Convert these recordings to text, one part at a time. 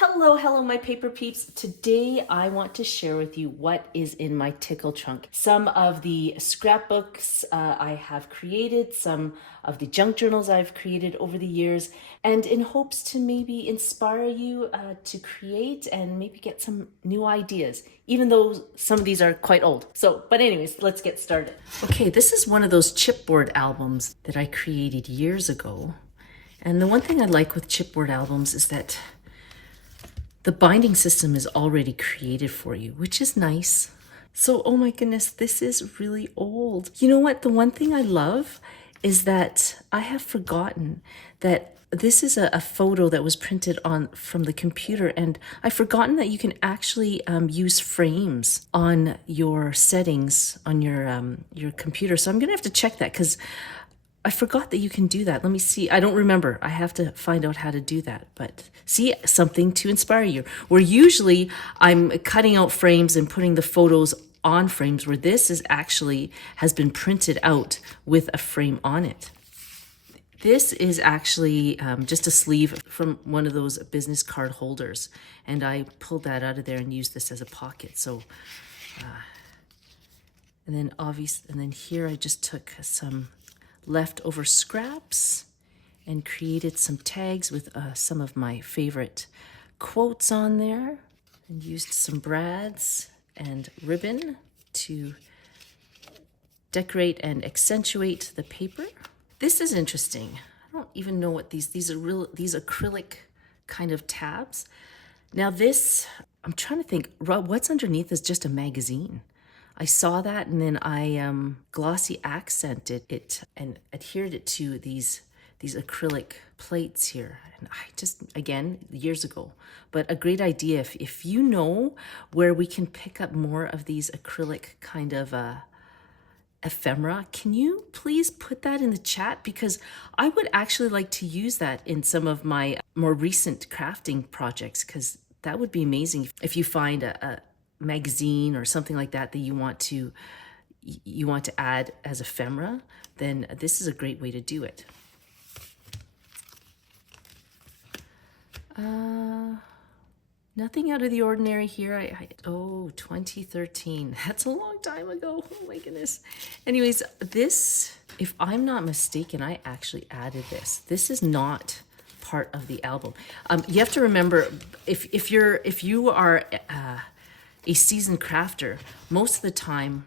Hello, my paper peeps. Today I want to share with you what is in my tickle trunk. Some of the scrapbooks I have created, some of the junk journals I've created over the years, and in hopes to maybe inspire you to create and maybe get some new ideas, even though some of these are quite old. But anyways, let's get started. Okay, this is one of those chipboard albums that I created years ago. And the one thing I like with chipboard albums is that the binding system is already created for you, which is nice. So, oh my goodness, this is really old. You know what? The one thing I love is that I have forgotten that this is a photo that was printed on from the computer, and I've forgotten that you can actually use frames on your settings on your computer. So I'm gonna have to check that because I forgot that you can do that. Let me see. I don't remember. I have to find out how to do that. But see, something to inspire you. Where usually I'm cutting out frames and putting the photos on frames, where this is actually has been printed out with a frame on it. This is actually just a sleeve from one of those business card holders. And I pulled that out of there and used this as a pocket. So, and then here I just took some leftover scraps and created some tags with some of my favorite quotes on there, and used some brads and ribbon to decorate and accentuate the paper. This is interesting. I don't even know what these are. These acrylic kind of tabs. Now this, I'm trying to think, what's underneath is just a magazine. I saw that, and then I glossy accented it and adhered it to these acrylic plates here. And I just, again, years ago, but a great idea. If you know where we can pick up more of these acrylic kind of ephemera, can you please put that in the chat? Because I would actually like to use that in some of my more recent crafting projects, because that would be amazing. If you find a magazine or something like that that you want to add as ephemera, then this is a great way to do it. Nothing out of the ordinary here. Oh, 2013. That's a long time ago. Oh my goodness. Anyways, this, if I'm not mistaken, I actually added this. This is not part of the album. You have to remember, if you are a seasoned crafter, most of the time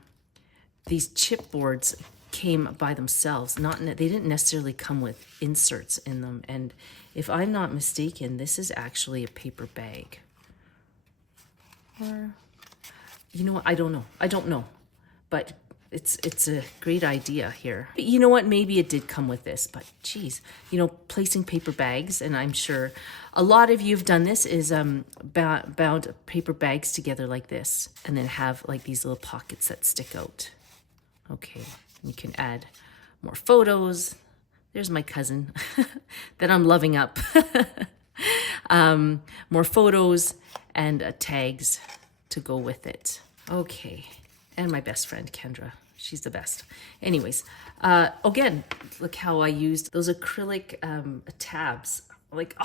these chipboards came by themselves. They didn't necessarily come with inserts in them. And if I'm not mistaken, this is actually a paper bag. Or, you know what? I don't know. But it's a great idea here. You know what? Maybe it did come with this, but geez, placing paper bags, and I'm sure a lot of you have done this, is bound paper bags together like this, and then have like these little pockets that stick out. Okay, you can add more photos. There's my cousin that I'm loving up. More photos and tags to go with it. Okay. And my best friend, Kendra. She's the best. Anyways, again, look how I used those acrylic tabs. Like,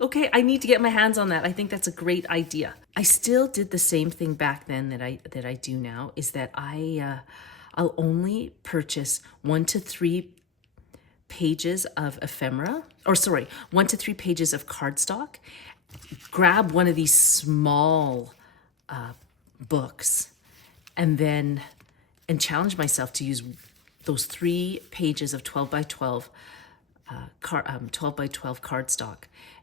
okay, I need to get my hands on that. I think that's a great idea. I still did the same thing back then that I do now, is that I'll only purchase 1 to 3 pages of ephemera, 1 to 3 pages of cardstock. Grab one of these small books, and challenge myself to use those 3 pages of 12 by 12 12 by 12 cardstock,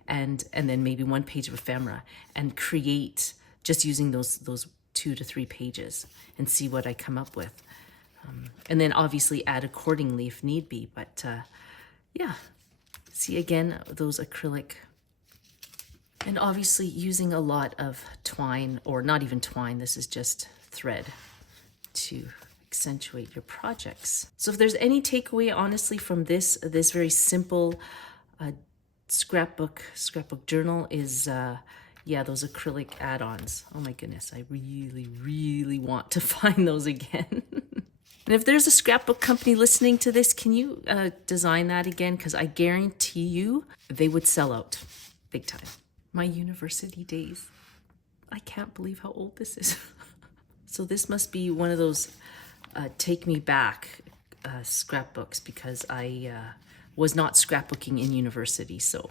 and then maybe 1 page of ephemera, and create just using those 2 to 3 pages and see what I come up with. And then obviously add accordingly if need be. But yeah, see again, those acrylic. And obviously using a lot of twine, or not even twine, this is just thread to accentuate your projects. So if there's any takeaway, honestly, from this very simple scrapbook journal is, yeah, those acrylic add-ons. Oh my goodness, I really want to find those again. And if there's a scrapbook company listening to this, can you design that again? Because I guarantee you they would sell out big time. My university days. I can't believe how old this is. So this must be one of those take me back scrapbooks, because I was not scrapbooking in university, so.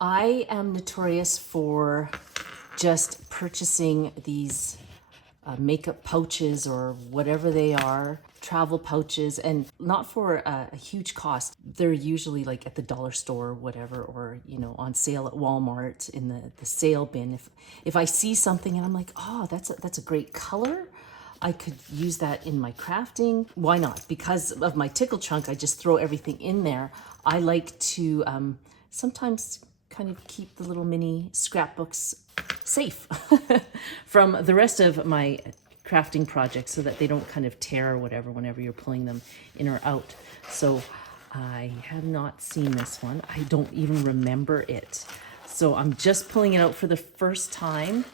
I am notorious for just purchasing these makeup pouches or whatever they are, travel pouches, and not for a huge cost. They're usually like at the dollar store or whatever, or you know, on sale at Walmart in the sale bin. If I see something and I'm like, oh, that's a great color, I could use that in my crafting. Why not? Because of my tickle trunk, I just throw everything in there. I like to sometimes kind of keep the little mini scrapbooks safe from the rest of my crafting projects, so that they don't kind of tear or whatever whenever you're pulling them in or out. So I have not seen this one. I don't even remember it. So I'm just pulling it out for the first time.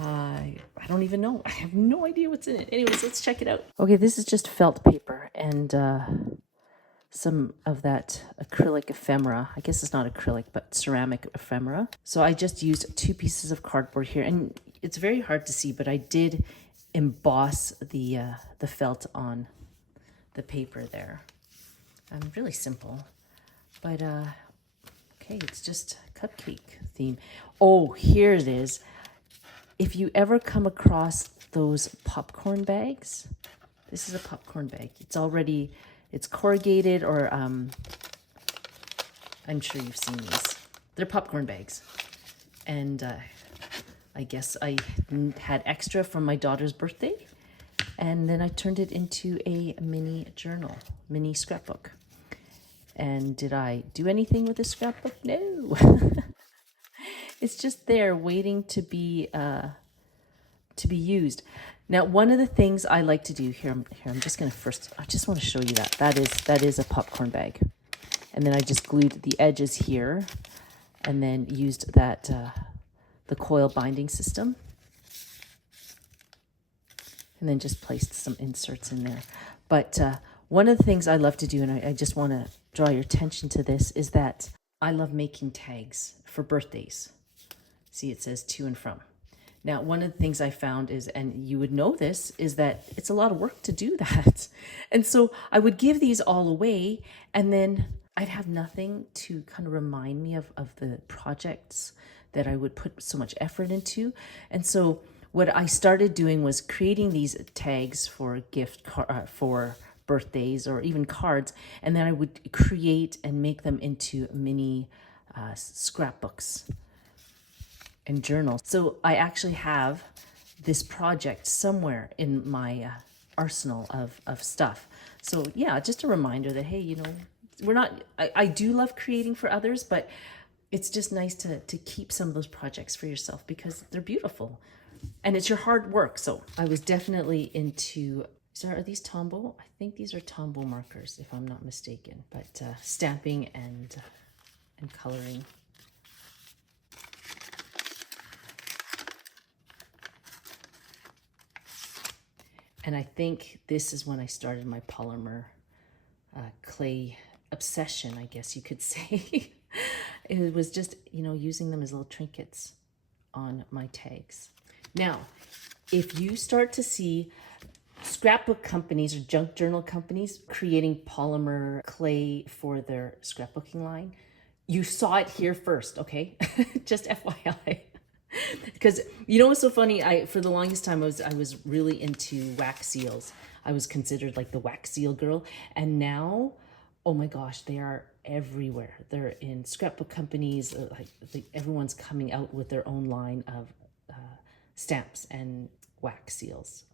I don't even know. I have no idea what's in it. Anyways, let's check it out. Okay, this is just felt paper and some of that acrylic ephemera. I guess it's not acrylic, but ceramic ephemera. So I just used 2 pieces of cardboard here, and it's very hard to see, but I did emboss the felt on the paper there. Really simple, but okay, it's just a cupcake theme. Oh, here it is. If you ever come across those popcorn bags, this is a popcorn bag. It's corrugated, or I'm sure you've seen these. They're popcorn bags. And I guess I had extra from my daughter's birthday. And then I turned it into a mini journal, mini scrapbook. And did I do anything with this scrapbook? No. It's just there waiting to be used. Now, one of the things I like to do here, I'm just going to I just want to show you that. That is a popcorn bag. And then I just glued the edges here, and then used that, the coil binding system. And then just placed some inserts in there. But one of the things I love to do, and I just want to draw your attention to this, is that I love making tags for birthdays. See, it says to and from. Now, one of the things I found is, and you would know this, is that it's a lot of work to do that. And so I would give these all away, and then I'd have nothing to kind of remind me of the projects that I would put so much effort into. And so what I started doing was creating these tags for for birthdays or even cards, and then I would create and make them into mini scrapbooks and journals. So I actually have this project somewhere in my arsenal of stuff. So yeah, just a reminder that, hey, you know, I do love creating for others, but it's just nice to keep some of those projects for yourself, because they're beautiful and it's your hard work. So I was definitely into, are these Tombow? I think these are Tombow markers, if I'm not mistaken, but stamping and coloring. And I think this is when I started my polymer clay obsession, I guess you could say. It was just, you know, using them as little trinkets on my tags. Now, if you start to see scrapbook companies or junk journal companies creating polymer clay for their scrapbooking line, you saw it here first, okay? Just FYI. Because you know what's so funny? For the longest time I was really into wax seals. I was considered like the wax seal girl, and now, oh my gosh, they are everywhere. They're in scrapbook companies. Everyone's coming out with their own line of stamps and wax seals.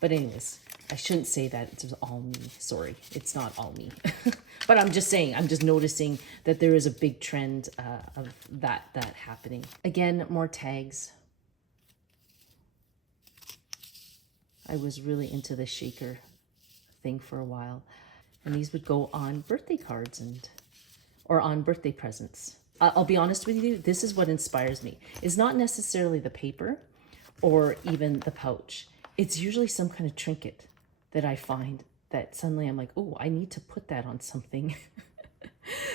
But anyways, I shouldn't say that it's all me. Sorry, it's not all me. But I'm just saying, I'm just noticing that there is a big trend of that happening. Again, more tags. I was really into the shaker thing for a while. And these would go on birthday cards or on birthday presents. I'll be honest with you, this is what inspires me. It's not necessarily the paper or even the pouch. It's usually some kind of trinket that I find that suddenly I'm like, oh, I need to put that on something.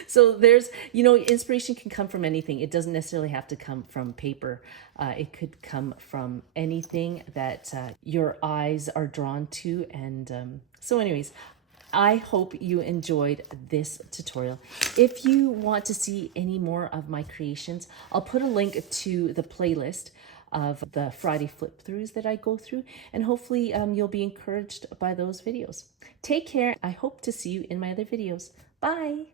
So there's, inspiration can come from anything. It doesn't necessarily have to come from paper. It could come from anything that your eyes are drawn to. And so anyways, I hope you enjoyed this tutorial. If you want to see any more of my creations, I'll put a link to the playlist of the Friday flip throughs that I go through, and hopefully you'll be encouraged by those videos. Take care. I hope to see you in my other videos. Bye.